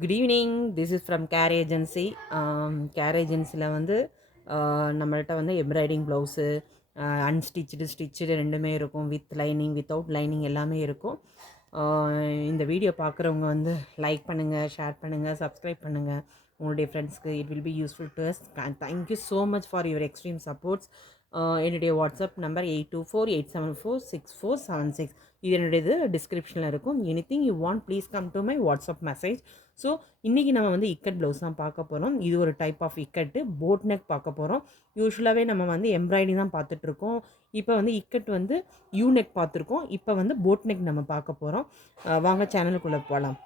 Good evening. This is from care agency. Care ஏஜென்சியில் வந்து நம்மள்கிட்ட வந்து எம்ப்ராய்டிங் ப்ளவுஸு, அன்ஸ்டிச்சுடு ஸ்டிச்சுடு ரெண்டுமே இருக்கும். வித் லைனிங், வித்தவுட் லைனிங் எல்லாமே இருக்கும். இந்த வீடியோ பார்க்குறவங்க வந்து லைக் பண்ணுங்கள், ஷேர் பண்ணுங்கள், சப்ஸ்கிரைப் பண்ணுங்கள். உங்களுடைய ஃப்ரெண்ட்ஸ்க்கு it will be useful to us. Thank you so much for your extreme supports. என்னுடைய வாட்ஸ்அப் நம்பர் 8248746476. இது என்னுடையது டிஸ்கிரிப்ஷனில் இருக்கும். Anything you want please come to my WhatsApp message. So இன்றைக்கி நம்ம வந்து இக்கட் ப்ளவுஸ் தான் பார்க்க போகிறோம். இது ஒரு டைப் ஆஃப் இக்கட்டு. போட் நெக் பார்க்க போகிறோம். யூஸ்வலாகவே நம்ம வந்து எம்ப்ராய்டிங் தான் பார்த்துட்ருக்கோம். இப்போ வந்து இக்கட் வந்து யூ நெக் பார்த்துருக்கோம். இப்போ வந்து போட் நெக் நம்ம பார்க்க போகிறோம். வாங்க சேனலுக்குள்ளே போகலாம்.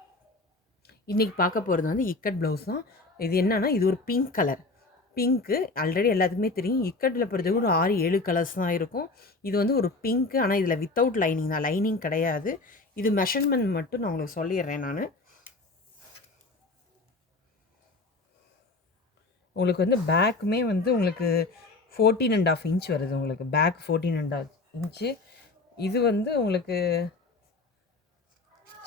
இன்றைக்கி பார்க்க போகிறது வந்து இக்கட் ப்ளவுஸ் தான். இது என்னன்னா, இது ஒரு பிங்க் கலர். பிங்க்கு ஆல்ரெடி எல்லாத்துக்குமே தெரியும். இக்கட்டில் பொறுத்தவரைக்கும் ஒரு 6-7 கலர்ஸ் தான் இருக்கும். இது வந்து ஒரு பிங்க்கு. ஆனால் இதில் வித்தவுட் லைனிங் தான், லைனிங் கிடையாது. இது மெஷர்மெண்ட் மட்டும் நான் உங்களுக்கு சொல்லிடுறேன். நான் உங்களுக்கு வந்து பேக்குமே வந்து உங்களுக்கு 14.5 இன்ச் வருது. உங்களுக்கு பேக் 14.5 இன்ச்சு. இது வந்து உங்களுக்கு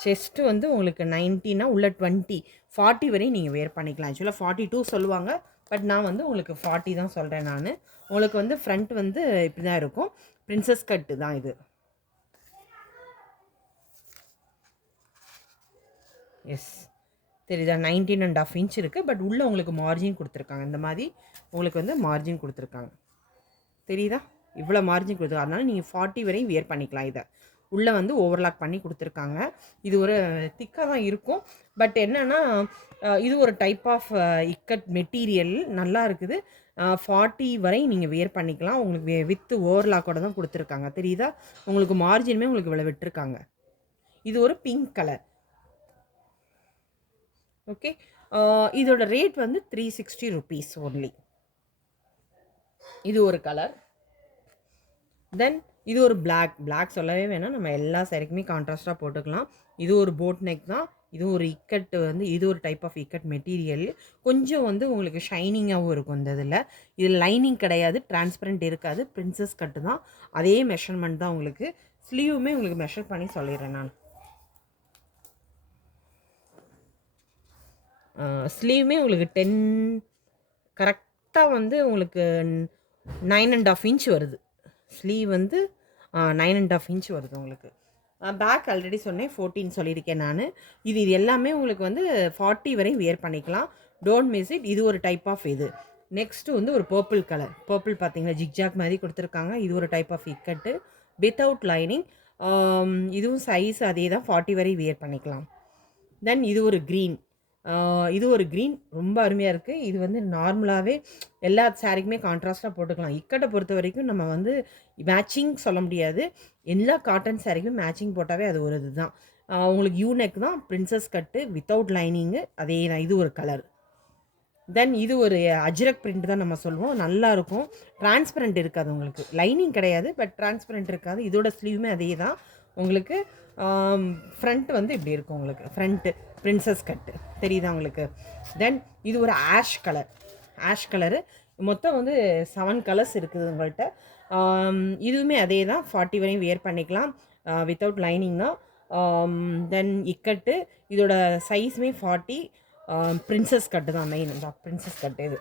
செஸ்ட்டு வந்து உங்களுக்கு 90னா உள்ள 20, 40 வரையும் நீங்கள் வேர் பண்ணிக்கலாம். ஆக்சுவலாக 42 சொல்லுவாங்க, பட் நான் வந்து உங்களுக்கு 40 தான் சொல்கிறேன். நான் உங்களுக்கு வந்து ஃப்ரண்ட் வந்து இப்படி தான் இருக்கும். பிரின்சஸ் கட்டு தான் இது. எஸ், தெரியுதா? 19.5 இன்ச் இருக்குது. பட் உள்ளே உங்களுக்கு மார்ஜின் கொடுத்துருக்காங்க. இந்த மாதிரி உங்களுக்கு வந்து மார்ஜின் கொடுத்துருக்காங்க. தெரியுதா? இவ்வளோ மார்ஜின் கொடுத்துருக்காங்க. அதனால் நீங்கள் 40 வரையும் வியர் பண்ணிக்கலாம். இதை உள்ளே வந்து ஓவர்லாக் பண்ணி கொடுத்துருக்காங்க. இது ஒரு திக்காக தான் இருக்கும். பட் என்னென்னா, இது ஒரு டைப் ஆஃப் இக்கட் மெட்டீரியல். நல்லா இருக்குது. 40 வரை நீங்கள் வியர் பண்ணிக்கலாம். உங்களுக்கு வித்து ஓவர்லாக்கோட தான் கொடுத்துருக்காங்க. தெரியுதா? உங்களுக்கு மார்ஜினுமே உங்களுக்கு இவ்வளோ விட்டுருக்காங்க. இது ஒரு பிங்க் கலர். ஓகே, இதோட ரேட் வந்து 360 rupees ஒன்லி. இது ஒரு கலர். தென் இது ஒரு பிளாக் சொல்லவே வேணாம். நம்ம எல்லா சாரிக்குமே கான்ட்ராஸ்டாக போட்டுக்கலாம். இது ஒரு போட் நெக் தான். இது ஒரு இக்கட் வந்து இது ஒரு டைப் ஆஃப் இக்கட் மெட்டீரியல். கொஞ்சம் வந்து உங்களுக்கு ஷைனிங்காகவும் இருக்கும். இந்த இதில் லைனிங் கிடையாது, டிரான்ஸ்பரண்ட் இருக்காது. பிரின்சஸ் கட்டு தான். அதே மெஷர்மெண்ட் தான் உங்களுக்கு. ஸ்லீவுமே உங்களுக்கு மெஷர் பண்ணி சொல்லிடுறேன் நான். ஸ்லீவுமே உங்களுக்கு 10 கரெக்டாக வந்து உங்களுக்கு 9.5 இன்ச் வருது. ஸ்லீவ் வந்து 9.5 இன்ச் வருது உங்களுக்கு. பேக் ஆல்ரெடி சொன்னேன், 14 சொல்லியிருக்கேன் நான். இது எல்லாமே உங்களுக்கு வந்து 40 வரையும் வியர் பண்ணிக்கலாம். Don't miss it. இது ஒரு டைப் ஆஃப் இது. நெக்ஸ்ட்டு வந்து ஒரு பர்பிள் கலர். பர்பிள் பார்த்தீங்கன்னா ஜிக்ஜாக் மாதிரி கொடுத்துருக்காங்க. இது ஒரு டைப் ஆஃப் இக்கட்டு வித்தவுட் லைனிங். இதுவும் சைஸ் அதே தான், 40 வரை வியர் பண்ணிக்கலாம். தென் இது ஒரு க்ரீன். இது ஒரு க்ரீன் ரொம்ப அருமையாக இருக்குது. இது வந்து நார்மலாகவே எல்லா சாரிக்குமே கான்ட்ராஸ்ட்டாக போட்டுக்கலாம். இக்கட்டை பொறுத்த வரைக்கும் நம்ம வந்து மேட்சிங் சொல்ல முடியாது. எல்லா காட்டன் சாரிக்கும் மேட்சிங் போட்டாவே அது ஒரு இதுதான். உங்களுக்கு யூனெக் தான், பிரின்சஸ் கட்டு வித்தவுட் லைனிங்கு அதே தான். இது ஒரு கலர். தென் இது ஒரு அஜ்ரக் பிரிண்ட் தான் நம்ம சொல்லுவோம். நல்லாயிருக்கும். டிரான்ஸ்பரண்ட் இருக்காது உங்களுக்கு. லைனிங் கிடையாது, பட் டிரான்ஸ்பரண்ட் இருக்காது. இதோட ஸ்லீவுமே அதே தான் உங்களுக்கு. ஃப்ரண்ட் வந்து இப்படி இருக்கும் உங்களுக்கு. ஃப்ரண்ட்டு பிரின்சஸ் கட்டு தெரியுதா உங்களுக்கு? தென் இது ஒரு ஆஷ் கலரு. மொத்தம் வந்து 7 கலர்ஸ் இருக்குது உங்கள்கிட்ட. இதுவுமே அதே தான், 40 வரையும் வியர் பண்ணிக்கலாம். வித்தவுட் லைனிங் தான். தென் இக்கட்டு இதோட சைஸுமே 40. பிரின்சஸ் கட்டு தான் மெயின். பிரின்சஸ் கட்டு இது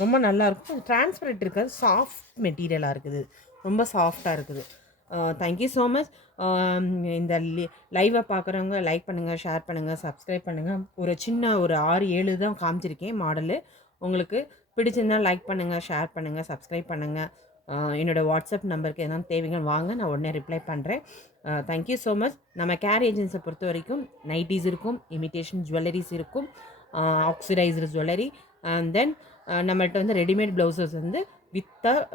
ரொம்ப நல்லாயிருக்கும். டிரான்ஸ்பரண்ட் இருக்காது, சாஃப்ட் மெட்டீரியலாக இருக்குது. ரொம்ப சாஃப்டாக இருக்குது. Thank you so much. இந்த லைவை பார்க்குறவங்க லைக் பண்ணுங்கள், ஷேர் பண்ணுங்கள், சப்ஸ்கிரைப் பண்ணுங்கள். ஒரு சின்ன ஒரு 6-7 தான் காமிச்சிருக்கேன் மாடலு. உங்களுக்கு பிடிச்சிருந்தால் லைக் பண்ணுங்கள், ஷேர் பண்ணுங்கள், சப்ஸ்கிரைப் பண்ணுங்கள். என்னோடய வாட்ஸ்அப் நம்பருக்கு எதனா தேவைங்க வாங்க, நான் உடனே ரிப்ளை பண்ணுறேன். Thank you so much. நம்ம கேர் ஏஜென்ஸை பொறுத்த வரைக்கும் நைட்டிஸ் இருக்கும், இமிட்டேஷன் ஜுவல்லரிஸ் இருக்கும், ஆக்சிடைஸ்டு ஜுவல்லரி. அண்ட் தென் நம்மள்கிட்ட வந்து ரெடிமேட் ப்ளவுசஸ் வந்து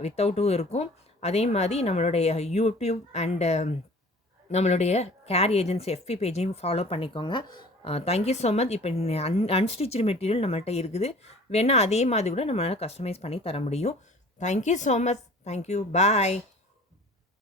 வித்தவுட்டும் இருக்கும். அதே மாதிரி நம்மளுடைய யூடியூப் அண்டு நம்மளுடைய கேர் ஏஜென்சி எஃபி பேஜையும் ஃபாலோ பண்ணிக்கோங்க. Thank you so much. இப்போ அன்ஸ்டிச்சு மெட்டீரியல் நம்மள்கிட்ட இருக்குது. வேணால் அதே மாதிரி கூட நம்மளால் கஸ்டமைஸ் பண்ணி தர முடியும். Thank you so much. தேங்க்யூ. பாய்.